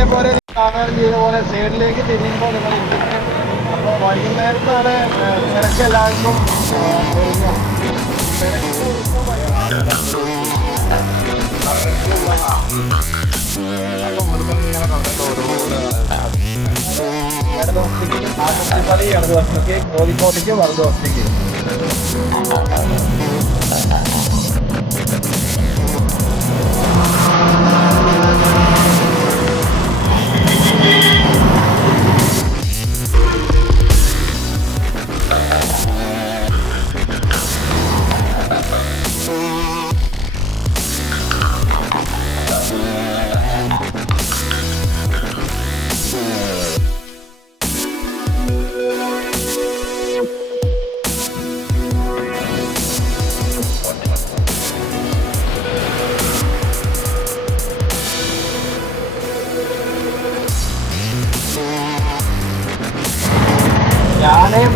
അതേപോലെ സാധാരണ ചെയ്ത പോലെ സൈഡിലേക്ക് തിരിയുമ്പോൾ നിങ്ങൾ. അപ്പോൾ വൈകുന്നേരത്താണ് ഏഹ്, തിരക്ക് എല്ലാവർക്കും ഏഹ്, ഒഴിഞ്ഞത്. തിരക്ക് ഒഴിഞ്ഞ വൈകുന്നേരം. ഇടതുവശത്തേക്ക് ആശുപത്രി ഞാൻ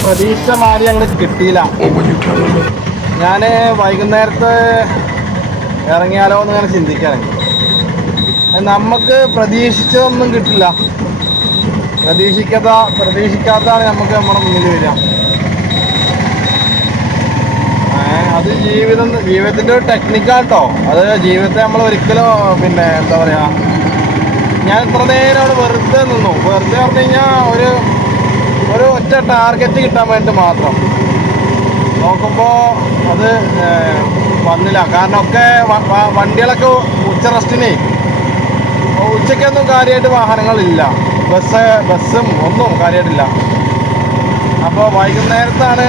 പ്രതീക്ഷിച്ച മാറി അങ്ങോട്ട് കിട്ടിയില്ല. ഞാൻ വൈകുന്നേരത്തെ ഇറങ്ങിയാലോ എന്ന് ഞാൻ ചിന്തിക്കാറുണ്ട് നമുക്ക് പ്രതീക്ഷിച്ചതൊന്നും കിട്ടില്ല. പ്രതീക്ഷിക്കാത്ത പ്രതീക്ഷിക്കാത്തതാണ് നമുക്ക് നമ്മുടെ മുന്നിൽ വരിക. അത് ജീവിതം ജീവിതത്തിന്റെ ഒരു ടെക്നിക്കാട്ടോ. കേട്ടോ അത് ജീവിതത്തെ നമ്മൾ ഒരിക്കലും പിന്നെ എന്താ പറയുക ഞാൻ ഇത്ര നേരം അവിടെ വെറുതെ നിന്നു. വെറുതെ പറഞ്ഞു കഴിഞ്ഞാൽ ഒരു ഒരു ഒറ്റ ടാർഗറ്റ് കിട്ടാൻ വേണ്ടി മാത്രം. നോക്കുമ്പോൾ അത് വന്നില്ല. കാരണം ഒക്കെ വണ്ടികളൊക്കെ ഉച്ച റെസ്റ്റിനെ ഉച്ചയ്ക്കൊന്നും കാര്യമായിട്ട് വാഹനങ്ങളില്ല. ബസ് ബസ്സും ഒന്നും കാര്യമായിട്ടില്ല അപ്പോൾ വൈകുന്നേരത്താണ്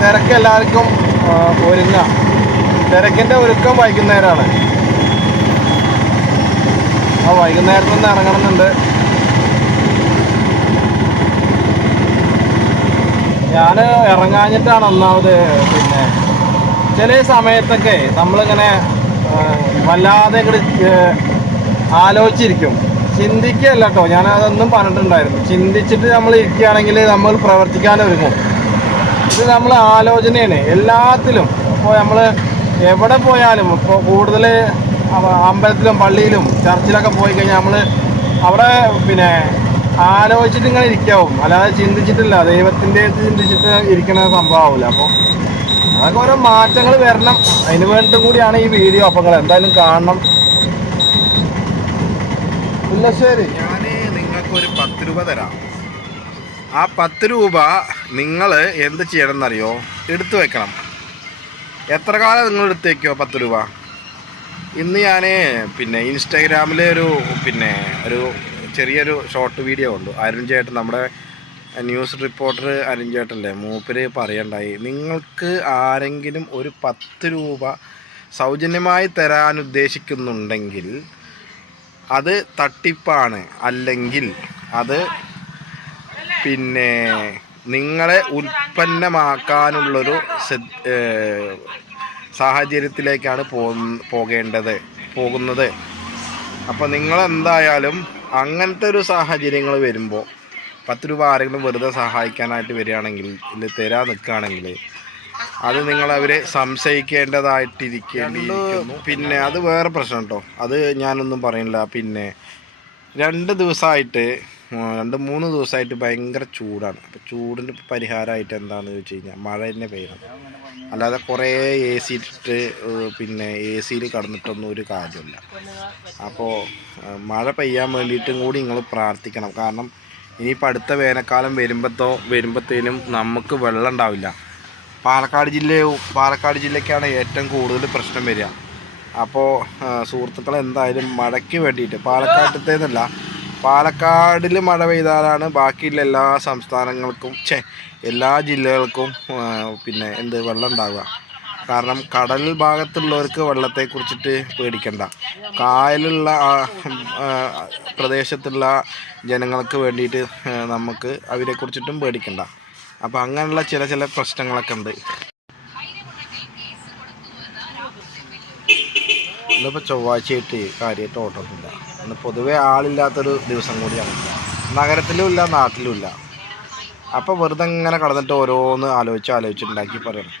തിരക്ക് എല്ലാവർക്കും ഒരുങ്ങുക തിരക്കിന്റെ ഒരുക്കം വൈകുന്നേരമാണ് ആ വൈകുന്നേരത്ത് നിന്ന് ഇറങ്ങണമെന്നുണ്ട്. ഞാൻ ഇറങ്ങാഞ്ഞിട്ടാണ് ഒന്നാമത് പിന്നെ ചില സമയത്തൊക്കെ നമ്മളിങ്ങനെ വല്ലാതെ ഇങ്ങോട്ട് ആലോചിച്ചിരിക്കും. ചിന്തിക്കുകയല്ല കേട്ടോ ഞാൻ അതൊന്നും പറഞ്ഞിട്ടുണ്ടായിരുന്നു. ചിന്തിച്ചിട്ട് നമ്മൾ ഇരിക്കുകയാണെങ്കിൽ നമ്മൾ പ്രവർത്തിക്കാൻ ഒരുങ്ങും. ഇത് നമ്മൾ ആലോചനയാണ്. എല്ലാത്തിലും ഇപ്പോൾ നമ്മൾ എവിടെ പോയാലും ഇപ്പോൾ കൂടുതൽ അമ്പലത്തിലും പള്ളിയിലും ചർച്ചിലൊക്കെ പോയി കഴിഞ്ഞാൽ നമ്മൾ അവിടെ പിന്നെ ആലോചിച്ചിട്ട് ഇങ്ങനെ ഇരിക്കാവും. അല്ലാതെ ചിന്തിച്ചിട്ടില്ല. ദൈവത്തിന്റെ ചിന്തിച്ചിട്ട് ഇരിക്കുന്ന സംഭവമാവില്ല അപ്പോൾ അതൊക്കെ ഓരോ മാറ്റങ്ങൾ വരണം. അതിന് വേണ്ടിയിട്ടും കൂടിയാണ് ഈ വീഡിയോ. അപ്പോൾ നിങ്ങൾ എന്തായാലും കാണണം. ഇല്ല ശരി ഞാൻ നിങ്ങൾക്കൊരു പത്ത് രൂപ തരാം. ആ പത്ത് രൂപ നിങ്ങൾ എന്ത് ചെയ്യണം എന്നറിയോ എടുത്തു വെക്കണം. എത്ര കാലം നിങ്ങൾ എടുത്തു വെക്കുമോ പത്ത് രൂപ? ഇന്ന് ഞാൻ പിന്നെ ഇൻസ്റ്റാഗ്രാമിലെ ഒരു പിന്നെ ഒരു ചെറിയൊരു ഷോർട്ട് വീഡിയോ ഉണ്ട് അരുൺ ചേട്ടൻ നമ്മുടെ ന്യൂസ് റിപ്പോർട്ടർ അരുൺ ചേട്ടല്ലേ മൂപ്പര് പറയണ്ടായി നിങ്ങൾക്ക് ആരെങ്കിലും ഒരു പത്ത് രൂപ സൗജന്യമായി തരാൻ ഉദ്ദേശിക്കുന്നുണ്ടെങ്കിൽ അത് തട്ടിപ്പാണ്. അല്ലെങ്കിൽ അത് പിന്നെ നിങ്ങളെ ഉൽപ്പന്നമാക്കാനുള്ളൊരു സാഹചര്യത്തിലേക്കാണ് പോകേണ്ടത് പോകുന്നത്. അപ്പോൾ നിങ്ങളെന്തായാലും അങ്ങനത്തെ ഒരു സാഹചര്യങ്ങൾ വരുമ്പോൾ പത്ത് രൂപ ആരെങ്കിലും വെറുതെ സഹായിക്കാനായിട്ട് വരികയാണെങ്കിൽ ഇല്ല തരാൻ നിൽക്കുകയാണെങ്കിൽ അത് നിങ്ങൾ അവരെ സംശയിക്കേണ്ടതായിട്ടിരിക്കേണ്ടി പിന്നെ അത് വേറെ പ്രശ്നം കേട്ടോ അത് ഞാനൊന്നും പറയുന്നില്ല പിന്നെ രണ്ട് ദിവസമായിട്ട് രണ്ട് മൂന്ന് ദിവസമായിട്ട് ഭയങ്കര ചൂടാണ്. അപ്പോൾ ചൂടിന് പരിഹാരമായിട്ട് എന്താണെന്ന് ചോദിച്ചു കഴിഞ്ഞാൽ മഴ തന്നെ പെയ്യണം. അല്ലാതെ കുറേ എ സി ഇട്ടിട്ട് പിന്നെ എ സിയിൽ കടന്നിട്ടൊന്നും ഒരു കാര്യമില്ല അപ്പോൾ മഴ പെയ്യാൻ വേണ്ടിയിട്ടും കൂടി നിങ്ങൾ പ്രാർത്ഥിക്കണം. കാരണം ഇനിയിപ്പോൾ അടുത്ത വേനൽക്കാലം വരുമ്പോഴത്തോ വരുമ്പോഴത്തേനും നമുക്ക് വെള്ളം ഉണ്ടാവില്ല. പാലക്കാട് ജില്ലയോ പാലക്കാട് ജില്ലയ്ക്കാണ് ഏറ്റവും കൂടുതൽ പ്രശ്നം വരിക. അപ്പോൾ സുഹൃത്തുക്കൾ എന്തായാലും മഴയ്ക്ക് വേണ്ടിയിട്ട് പാലക്കാട്ടത്തേന്നല്ല പാലക്കാടിൽ മഴ പെയ്താലാണ് ബാക്കിയുള്ള എല്ലാ സംസ്ഥാനങ്ങൾക്കും ഛേ എല്ലാ ജില്ലകൾക്കും പിന്നെ എന്ത് വെള്ളം ഉണ്ടാവുക കാരണം കടൽ ഭാഗത്തുള്ളവർക്ക് വെള്ളത്തെക്കുറിച്ചിട്ട് പേടിക്കണ്ട. കായലുള്ള പ്രദേശത്തുള്ള ജനങ്ങൾക്ക് വേണ്ടിയിട്ട് നമുക്ക് അവരെക്കുറിച്ചിട്ടും പേടിക്കണ്ട. അപ്പോൾ അങ്ങനെയുള്ള ചില ചില പ്രശ്നങ്ങളൊക്കെ ഉണ്ട്. ഇന്നിപ്പോൾ ചൊവ്വാഴ്ചയായിട്ട് കാര്യമായിട്ട് ഓട്ടമൊന്നുമില്ല ഇന്ന് പൊതുവേ ആളില്ലാത്തൊരു ദിവസം കൂടിയാണ്. നഗരത്തിലും ഇല്ല നാട്ടിലും ഇല്ല. അപ്പോൾ വെറുതെ ഇങ്ങനെ കടന്നിട്ട് ഓരോന്ന് ആലോചിച്ച് ആലോചിച്ചുണ്ടാക്കി പറയണം.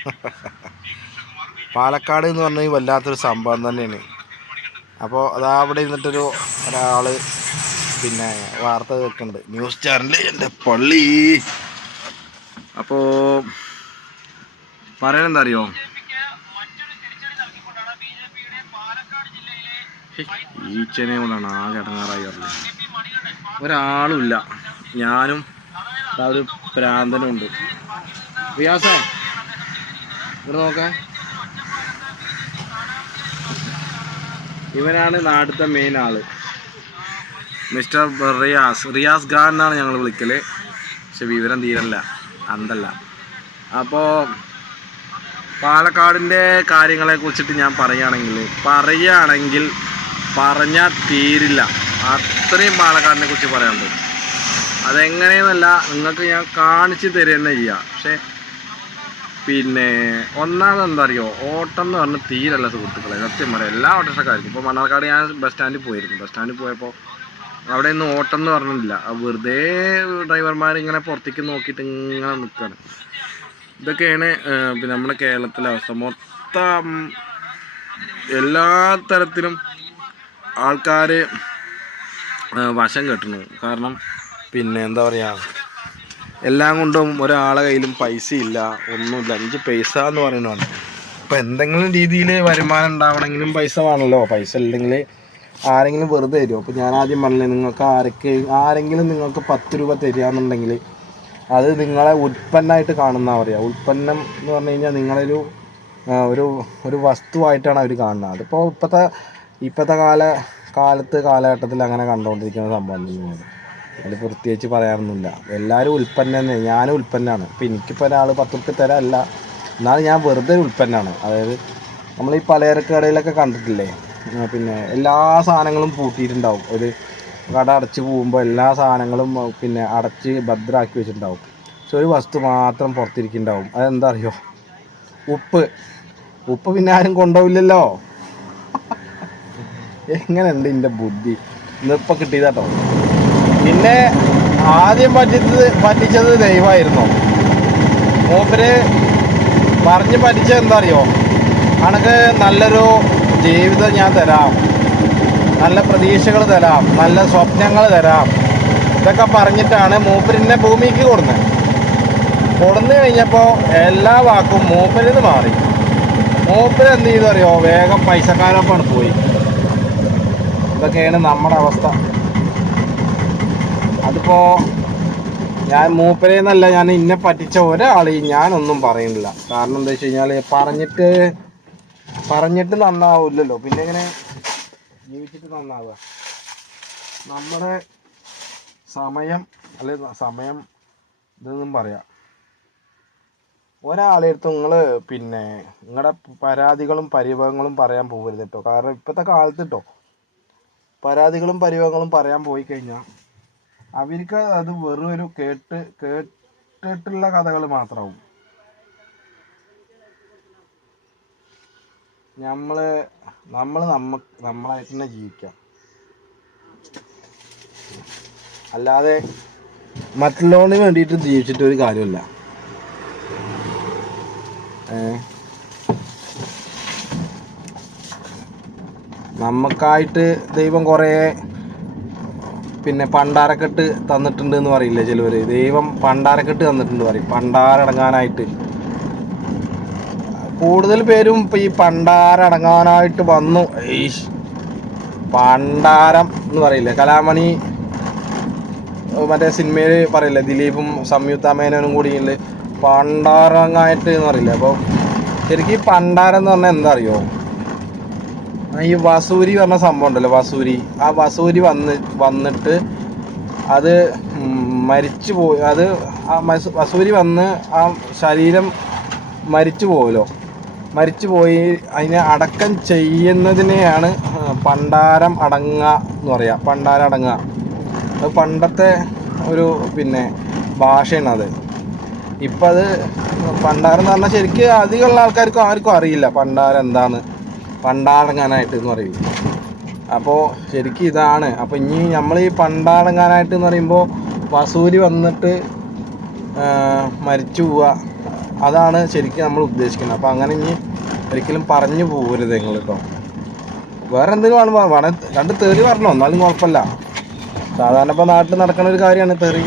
പാലക്കാട് എന്ന് പറഞ്ഞാൽ വല്ലാത്തൊരു സംഭവം തന്നെയാണ്. അപ്പോൾ അതാ അവിടെ ഇരുന്നിട്ടൊരു ഒരാൾ പിന്നെ വാർത്ത കേൾക്കുന്നുണ്ട് ന്യൂസ് ചാനലിൽ എന്റെ പള്ളി. അപ്പോൾ പറയണെന്താ അറിയോ ഈച്ചനെ കൊണ്ടാണ് ആ ചടങ്ങാറായി പറഞ്ഞത്. ഒരാളുമില്ല. ഞാനും ആ ഒരു പ്രാന്തനും ഉണ്ട് റിയാസേ ഇവിടെ നോക്കാം. ഇവനാണ് നാട്ടിലത്തെ മെയിൻ ആൾ. മിസ്റ്റർ റിയാസ് റിയാസ് ഖാൻ എന്നാണ് ഞങ്ങൾ വിളിക്കൽ. പക്ഷെ വിവരം തീരല്ല അന്തല്ല. അപ്പോൾ പാലക്കാടിന്റെ കാര്യങ്ങളെ കുറിച്ചിട്ട് ഞാൻ പറയുകയാണെങ്കിൽ പറയുകയാണെങ്കിൽ പറഞ്ഞാൽ തീരില്ല. അത്രയും പാലക്കാടിനെ കുറിച്ച് പറയാനുണ്ട് അതെങ്ങനെയെന്നല്ല നിങ്ങൾക്ക് ഞാൻ കാണിച്ചു തരിക തന്നെ ചെയ്യാം പക്ഷേ പിന്നെ ഒന്നാമത് എന്താ അറിയോ? ഓട്ടം എന്ന് പറഞ്ഞാൽ തീരല്ല സുഹൃത്തുക്കളെ. സത്യം പറയാം എല്ലാ ഓട്ടോറിക്ഷക്കാർക്കും. ഇപ്പോൾ മണ്ണാർക്കാട് ഞാൻ ബസ് സ്റ്റാൻഡിൽ പോയിരുന്നു. ബസ് സ്റ്റാൻഡിൽ പോയപ്പോൾ അവിടെ ഒന്നും ഓട്ടം എന്ന് പറഞ്ഞില്ല ആ വെറുതെ ഡ്രൈവർമാർ ഇങ്ങനെ പുറത്തേക്ക് നോക്കിയിട്ട് ഇങ്ങനെ നിൽക്കുകയാണ്. ഇതൊക്കെയാണ് പിന്നെ നമ്മുടെ കേരളത്തിലെ അവസ്ഥ. മൊത്തം എല്ലാ തരത്തിലും ആൾക്കാർ വശം കെട്ടുന്നു കാരണം പിന്നെ എന്താ പറയുക എല്ലാം കൊണ്ടും ഒരാളെ കയ്യിലും പൈസ ഇല്ല ഒന്നുമില്ല. അഞ്ച് പൈസ എന്ന് പറയുന്നതാണ്. അപ്പം എന്തെങ്കിലും രീതിയിൽ വരുമാനം ഉണ്ടാവണമെങ്കിലും പൈസ വേണമല്ലോ പൈസ ഇല്ലെങ്കിൽ ആരെങ്കിലും വെറുതെ തരുമോ അപ്പോൾ ഞാൻ ആദ്യം പറഞ്ഞില്ലേ നിങ്ങൾക്ക് ആരൊക്കെ ആരെങ്കിലും നിങ്ങൾക്ക് പത്ത് രൂപ തരികയെന്നുണ്ടെങ്കിൽ അത് നിങ്ങളെ ഉൽപ്പന്നമായിട്ട് കാണുന്ന പറയുക ഉൽപ്പന്നം എന്ന് പറഞ്ഞു കഴിഞ്ഞാൽ നിങ്ങളൊരു ഒരു ഒരു വസ്തുവായിട്ടാണ് അവർ കാണുന്നത് അതിപ്പോൾ ഇപ്പോഴത്തെ ഇപ്പോഴത്തെ കാല കാലത്ത് കാലഘട്ടത്തിൽ അങ്ങനെ കണ്ടുകൊണ്ടിരിക്കുന്ന സംഭവം തന്നെയാണ് അതിൽ പ്രത്യേകിച്ച് പറയാനൊന്നുമില്ല. എല്ലാവരും ഉൽപ്പന്നം തന്നെ. ഞാനും ഉൽപ്പന്നമാണ് ഇപ്പം എനിക്കിപ്പോൾ ഒരാൾ പത്ത് റുപ്യ തരാമല്ല എന്നാലും ഞാൻ വെറുതെ ഒരു ഉൽപ്പന്നമാണ് അതായത് നമ്മൾ ഈ പലചരക്ക് കടയിലൊക്കെ കണ്ടിട്ടില്ലേ? പിന്നെ എല്ലാ സാധനങ്ങളും പൂട്ടിയിട്ടുണ്ടാവും. ഒരു കട അടച്ച് പോകുമ്പോൾ എല്ലാ സാധനങ്ങളും പിന്നെ അടച്ച് ഭദ്രാക്കി വെച്ചിട്ടുണ്ടാവും. പക്ഷെ ഒരു വസ്തു മാത്രം പുറത്തിരിക്കുന്നുണ്ടാവും. അതെന്താ അറിയോ ഉപ്പ്. ഉപ്പ് പിന്നെ ആരും കൊണ്ടുപോവില്ലല്ലോ. എങ്ങനെയുണ്ട് എന്റെ ബുദ്ധി? ഇന്നിപ്പോൾ കിട്ടിയതാട്ടോ. പിന്നെ ആദ്യം പറ്റിച്ചത് പറ്റിച്ചത് ദൈവമായിരുന്നു. മൂപ്പര് പറഞ്ഞ് പറ്റിച്ചത് എന്താ അറിയോ അനക്ക് നല്ലൊരു ജീവിതം ഞാൻ തരാം. നല്ല പ്രതീക്ഷകൾ തരാം നല്ല സ്വപ്നങ്ങൾ തരാം. ഇതൊക്കെ പറഞ്ഞിട്ടാണ് മൂപ്പരിനെ ഭൂമിക്ക് കൊടുന്നത് കൊടുന്നു കഴിഞ്ഞപ്പോൾ എല്ലാ വാക്കും മൂപ്പരിന്ന് മാറി. മൂപ്പര് എന്ത് ചെയ്തു അറിയോ? വേഗം പൈസക്കാരൊപ്പമാണ് പോയി. ഇതൊക്കെയാണ് നമ്മുടെ അവസ്ഥ. അതിപ്പോൾ ഞാൻ മൂപ്പരെന്നല്ല ഞാൻ ഇന്നെ പറ്റിച്ച ഒരാളെയും ഞാനൊന്നും പറയുന്നില്ല. കാരണം എന്താ വെച്ച് കഴിഞ്ഞാൽ പറഞ്ഞിട്ട് പറഞ്ഞിട്ട് നന്നാവില്ലല്ലോ. പിന്നെ എങ്ങനെ? ജീവിച്ചിട്ട് നന്നാവുക. നമ്മുടെ സമയം അല്ലെ സമയം ഇതൊന്നും പറയാം. ഒരാളെ അടുത്ത് നിങ്ങൾ പിന്നെ നിങ്ങളുടെ പരാതികളും പരിഭവങ്ങളും പറയാൻ പോകരുത് കേട്ടോ കാരണം ഇപ്പോഴത്തെ കാലത്ത് കേട്ടോ പരാതികളും പരിഭവങ്ങളും പറയാൻ പോയി കഴിഞ്ഞാൽ അവർക്ക് അത് വെറും ഒരു കേട്ട് കേട്ടിട്ടുള്ള കഥകൾ മാത്രമാവും നമ്മൾ നമ്മൾ നമ്മ നമ്മളായിട്ട് തന്നെ ജീവിക്കാം. അല്ലാതെ മറ്റുള്ളവന് വേണ്ടിയിട്ട് ജീവിച്ചിട്ട് ഒരു കാര്യമില്ല. നമുക്കായിട്ട് ദൈവം കുറേ പിന്നെ പണ്ടാരക്കെട്ട് തന്നിട്ടുണ്ട് എന്ന് പറയില്ലേ ചിലവർ ദൈവം പണ്ടാരക്കെട്ട് തന്നിട്ടുണ്ട് പറയും. പണ്ടാരടങ്ങാനായിട്ട്. കൂടുതൽ പേരും ഇപ്പം ഈ പണ്ടാരടങ്ങാനായിട്ട് വന്നു. പണ്ടാരം എന്ന് പറയില്ലേ? കലാമണി മറ്റേ സിനിമയിൽ പറയില്ലേ? ദിലീപും സംയുക്ത മേനോനും കൂടി ഉണ്ട് പണ്ടാരങ്ങായിട്ട് എന്ന് പറയില്ലേ? അപ്പോൾ ശരിക്കും ഈ പണ്ടാരം എന്ന് പറഞ്ഞാൽ എന്താ അറിയോ? ഈ വസൂരി പറഞ്ഞ സംഭവം ഉണ്ടല്ലോ വസൂരി. ആ വസൂരി വന്ന് വന്നിട്ട് അത് മരിച്ചു പോയി. അത് ആ വസൂരി വന്ന് ആ ശരീരം മരിച്ചു പോയല്ലോ മരിച്ചു പോയി അതിനെ അടക്കം ചെയ്യുന്നതിനെയാണ് പണ്ടാരം അടങ്ങ എന്ന് പറയുക പണ്ടാരം അടങ്ങുക. അത് പണ്ടത്തെ ഒരു പിന്നെ ഭാഷയാണ് അത്. ഇപ്പം അത് പണ്ടാരം എന്ന് പറഞ്ഞാൽ ശരിക്കും അധികമുള്ള ആൾക്കാർക്കും ആർക്കും അറിയില്ല പണ്ടാരം എന്താണ് പണ്ടാടങ്ങാനായിട്ട് എന്ന് പറയും. അപ്പോൾ ശരിക്കും ഇതാണ്. അപ്പോൾ ഇനി നമ്മൾ ഈ പണ്ടാടങ്ങാനായിട്ട് എന്ന് പറയുമ്പോൾ വസൂരി വന്നിട്ട് മരിച്ചു പോവുക അതാണ് ശരിക്കും നമ്മൾ ഉദ്ദേശിക്കുന്നത്. അപ്പോൾ അങ്ങനെ ഇനി ഒരിക്കലും പറഞ്ഞു പോകരുത് നിങ്ങൾ കേട്ടോ വേറെ എന്തെങ്കിലും ആണ് രണ്ട് തെറി പറഞ്ഞോ എന്നാലും കുഴപ്പമില്ല. സാധാരണ ഇപ്പോൾ നാട്ടിൽ നടക്കുന്ന ഒരു കാര്യമാണ് തെറി.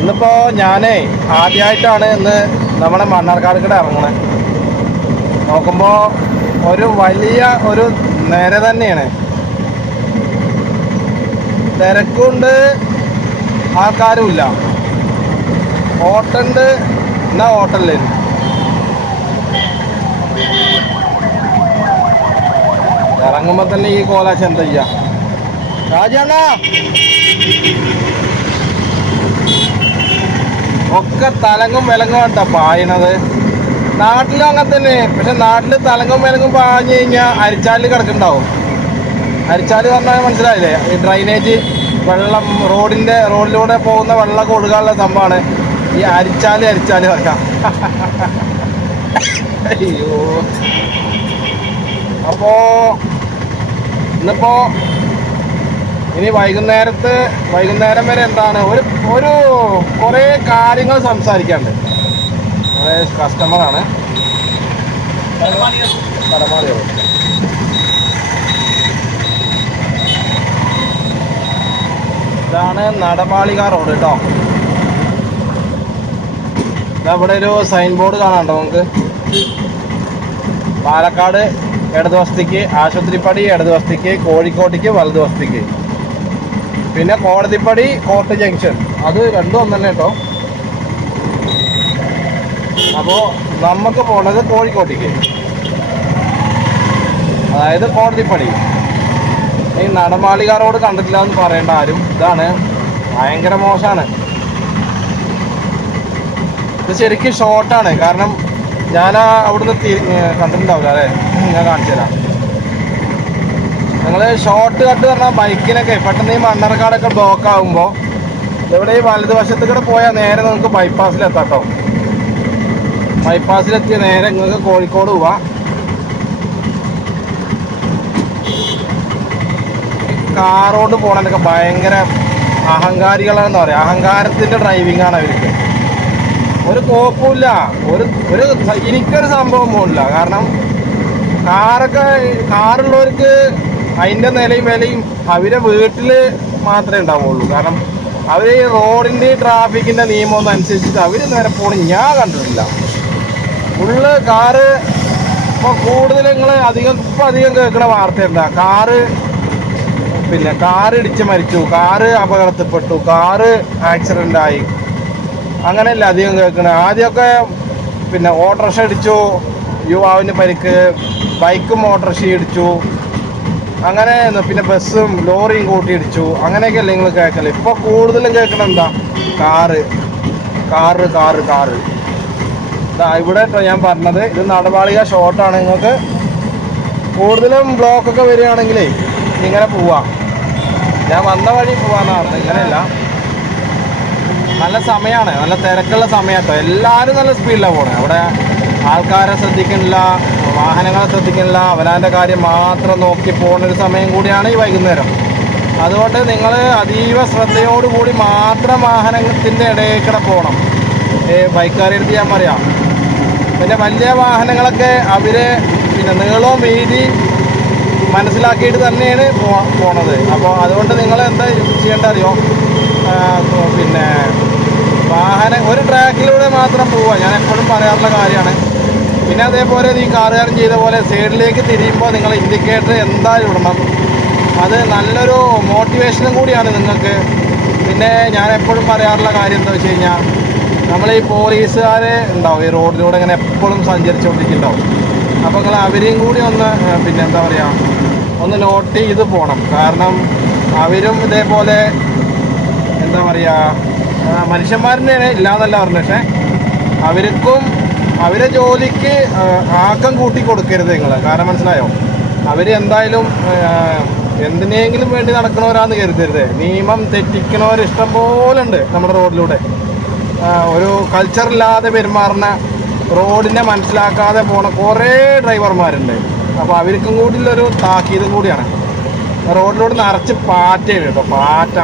ഇന്നിപ്പോൾ ഞാനേ ആദ്യമായിട്ടാണ് ഇന്ന് നമ്മുടെ മണ്ണാർക്കാട് കൂടെ ഇറങ്ങണേ. നോക്കുമ്പോൾ ഒരു വലിയ ഒരു നേരെ തന്നെയാണ്. തിരക്കുണ്ട്. ആൾക്കാരുമില്ല. ഓട്ടുണ്ട് എന്നാ ഓട്ടല്ലായിരുന്നു ഇറങ്ങുമ്പോ തന്നെ ഈ കോലാശം എന്താ ചെയ്യാ? രാജണ്ണ ഒക്കെ തലങ്ങും വിലങ്ങും കേട്ടോ പായണത്. നാട്ടിലും അങ്ങനെ തന്നെ. പക്ഷെ നാട്ടിൽ തലങ്ങും വിലങ്ങും പാഞ്ഞു കഴിഞ്ഞാൽ അരിച്ചാലിൽ കിടക്കുന്നുണ്ടാവും. അരിച്ചാൽ പറഞ്ഞാൽ മനസ്സിലായില്ലേ? ഈ ഡ്രൈനേജ് വെള്ളം റോഡിന്റെ റോഡിലൂടെ പോകുന്ന വെള്ളമൊക്കെ ഒഴുകാനുള്ള സംഭവമാണ്. ഈ അരിച്ചാലും അരിച്ചാലും പറയാം. അയ്യോ. അപ്പോ ഇന്നിപ്പോ ഇനി വൈകുന്നേരത്ത് വൈകുന്നേരം വരെ എന്താണ്? ഒരു ഒരു കുറേ കാര്യങ്ങൾ സംസാരിക്കാണ്ട് കുറേ കസ്റ്റമറാണ് കടമാളിയോ ഇതാണ് നടമാളിക റോഡ് കേട്ടോ. ഇതാ ഇവിടെ ഒരു സൈൻ ബോർഡ് കാണാണ്ടോ നമുക്ക്. പാലക്കാട് ഇടതുവശത്തേക്ക് ആശുപത്രിപ്പടി ഇടതുവശത്തേക്ക് കോഴിക്കോട്ടേക്ക് വലതുവശത്തേക്ക്. പിന്നെ കോടതിപ്പടി കോട്ട് ജംഗ്ഷൻ. അത് രണ്ടും ഒന്ന് തന്നെ കേട്ടോ. അപ്പോൾ നമുക്ക് പോണത് കോഴിക്കോട്ടേക്ക്. അതായത് കോടതിപ്പടി. ഈ നടമാളിക റോഡ് കണ്ടിട്ടില്ല എന്ന് പറയേണ്ട ആരും. ഇതാണ് ഭയങ്കര മോശമാണ് ഇത് ശരിക്കും ഷോർട്ടാണ്. കാരണം ഞാൻ അവിടുന്ന് കണ്ടിട്ടുണ്ടാവില്ല അല്ലേ? ഞാൻ കാണിച്ചു തരാം. നിങ്ങൾ ഷോർട്ട് കട്ട് പറഞ്ഞാൽ ബൈക്കിനൊക്കെ പെട്ടെന്ന് ഈ മണ്ണർക്കാടൊക്കെ ബ്ലോക്ക് ആകുമ്പോൾ ഇവിടെ ഈ വലതുവശത്ത് കൂടെ പോയാൽ നേരെ നിങ്ങൾക്ക് ബൈപ്പാസിലെത്താം കേട്ടോ ബൈപ്പാസിലെത്തിയ നേരെ നിങ്ങൾക്ക് കോഴിക്കോട് പോവാം. കാറോട് പോകണതൊക്കെ ഭയങ്കര അഹങ്കാരികളാണെന്ന് പറയാം. അഹങ്കാരത്തിന്റെ ഡ്രൈവിംഗ് ആണ് അവർക്ക്. ഒരു കോപ്പുമില്ല. ഒരു ഒരു എനിക്കൊരു സംഭവം പോലില്ല കാരണം കാറൊക്കെ കാറുള്ളവർക്ക് അതിന്റെ നിലയും വിലയും അവരെ വീട്ടിൽ മാത്രമേ ഉണ്ടാവുള്ളൂ. കാരണം അവർ ഈ റോഡിന്റെ ട്രാഫിക്കിന്റെ നിയമമൊന്നും അനുസരിച്ചിട്ട് അവർ നേരെ പോണ ഞാൻ കണ്ടിട്ടില്ല. ഫുള്ള് കാറ് ഇപ്പോൾ കൂടുതൽ നിങ്ങൾ അധികം ഇപ്പം അധികം കേൾക്കുന്ന വാർത്ത എന്താ? കാറ് പിന്നെ കാറ് ഇടിച്ച് മരിച്ചു. കാറ് അപകടത്തിൽപ്പെട്ടു. കാറ് ആക്സിഡന്റ് ആയി. അങ്ങനെയല്ല അധികം കേൾക്കുന്നത് ആദ്യമൊക്കെ പിന്നെ ഓട്ടോറിക്ഷ ഇടിച്ചു. യുവാവിന് പരിക്ക്. ബൈക്കും ഓട്ടോറിക്ഷ ഇടിച്ചു. അങ്ങനെ പിന്നെ ബസ്സും ലോറിയും കൂട്ടി ഇടിച്ചു. അങ്ങനെയൊക്കെയല്ലേ നിങ്ങൾ കേൾക്കൽ? ഇപ്പോൾ കൂടുതലും കേൾക്കണ എന്താ? കാറ്. Car car car. ഇവിടെ ഞാൻ പറഞ്ഞത്. ഇത് നടപാളിക ഷോർട്ടാണ് നിങ്ങൾക്ക് കൂടുതലും ബ്ലോക്കൊക്കെ വരികയാണെങ്കിലേ ഇങ്ങനെ പോവാം. ഞാൻ വന്ന വഴി പോകാനാണ് ഇങ്ങനെയല്ല. നല്ല സമയമാണ് നല്ല തിരക്കുള്ള സമയത്തോ എല്ലാവരും നല്ല സ്പീഡിലാണ് പോണേ. അവിടെ ആൾക്കാരെ ശ്രദ്ധിക്കണില്ല വാഹനങ്ങളെ ശ്രദ്ധിക്കണില്ല. അവനാന്റെ കാര്യം മാത്രം നോക്കി പോകുന്ന ഒരു സമയം കൂടിയാണ് ഈ വൈകുന്നേരം. അതുകൊണ്ട് നിങ്ങൾ അതീവ ശ്രദ്ധയോടുകൂടി മാത്രം വാഹനത്തിന്റെ ഇടയിൽ കൂടെ പോകണം ഈ ബൈക്കുകാരെ എടുത്ത് ഞാൻ പറയാം. പിന്നെ വലിയ വാഹനങ്ങളൊക്കെ അവർ പിന്നെ നീളവും വീതി മനസ്സിലാക്കിയിട്ട് തന്നെയാണ് പോ- പോണത്. അപ്പോൾ അതുകൊണ്ട് നിങ്ങൾ എന്താ ചെയ്യേണ്ട അറിയോ പിന്നെ വാഹനം ഒരു ട്രാക്കിലൂടെ മാത്രം പോവുക ഞാൻ എപ്പോഴും പറയാറുള്ള കാര്യമാണ്. പിന്നെ അതേപോലെ ഈ കാറുകാരൻ ചെയ്ത പോലെ സൈഡിലേക്ക് തിരിയുമ്പോൾ നിങ്ങൾ ഇൻഡിക്കേറ്റർ എന്തായാലും ഇടണം? അത് നല്ലൊരു മോട്ടിവേഷനും കൂടിയാണ് നിങ്ങൾക്ക്. പിന്നെ ഞാൻ എപ്പോഴും പറയാറുള്ള കാര്യം എന്താ വെച്ച് കഴിഞ്ഞാൽ നമ്മൾ ഈ പോലീസുകാർ ഉണ്ടാവും. ഈ റോഡിലൂടെ ഇങ്ങനെ എപ്പോഴും സഞ്ചരിച്ചുകൊണ്ടിരിക്കുന്നുണ്ടാവും അപ്പോൾ നിങ്ങൾ അവരെയും കൂടി ഒന്ന് പിന്നെ എന്താ പറയുക ഒന്ന് നോട്ട് ചെയ്ത് പോകണം കാരണം അവരും ഇതേപോലെ എന്താ പറയുക മനുഷ്യന്മാരനെയാണ് ഇല്ലാന്നല്ല പറഞ്ഞു പക്ഷേ അവർക്കും അവരെ ജോലിക്ക് ആക്കം കൂട്ടി കൊടുക്കരുത് നിങ്ങൾ കാരണം മനസ്സിലായോ? അവർ എന്തായാലും എന്തിനെങ്കിലും വേണ്ടി നടക്കണവരാന്ന് കരുതരുത്. നിയമം തെറ്റിക്കണവർ ഇഷ്ടം പോലെ ഉണ്ട് നമ്മുടെ റോഡിലൂടെ. ഒരു കൾച്ചറില്ലാതെ പെരുമാറുന്ന റോഡിനെ മനസ്സിലാക്കാതെ പോണ കുറേ ഡ്രൈവർമാരുണ്ട് അപ്പോൾ അവർക്കും കൂടി ഒരു താക്കീതും കൂടിയാണ്. റോഡിലൂടെ നിറച്ച് പാറ്റയാണ് കേട്ടോ പാറ്റ.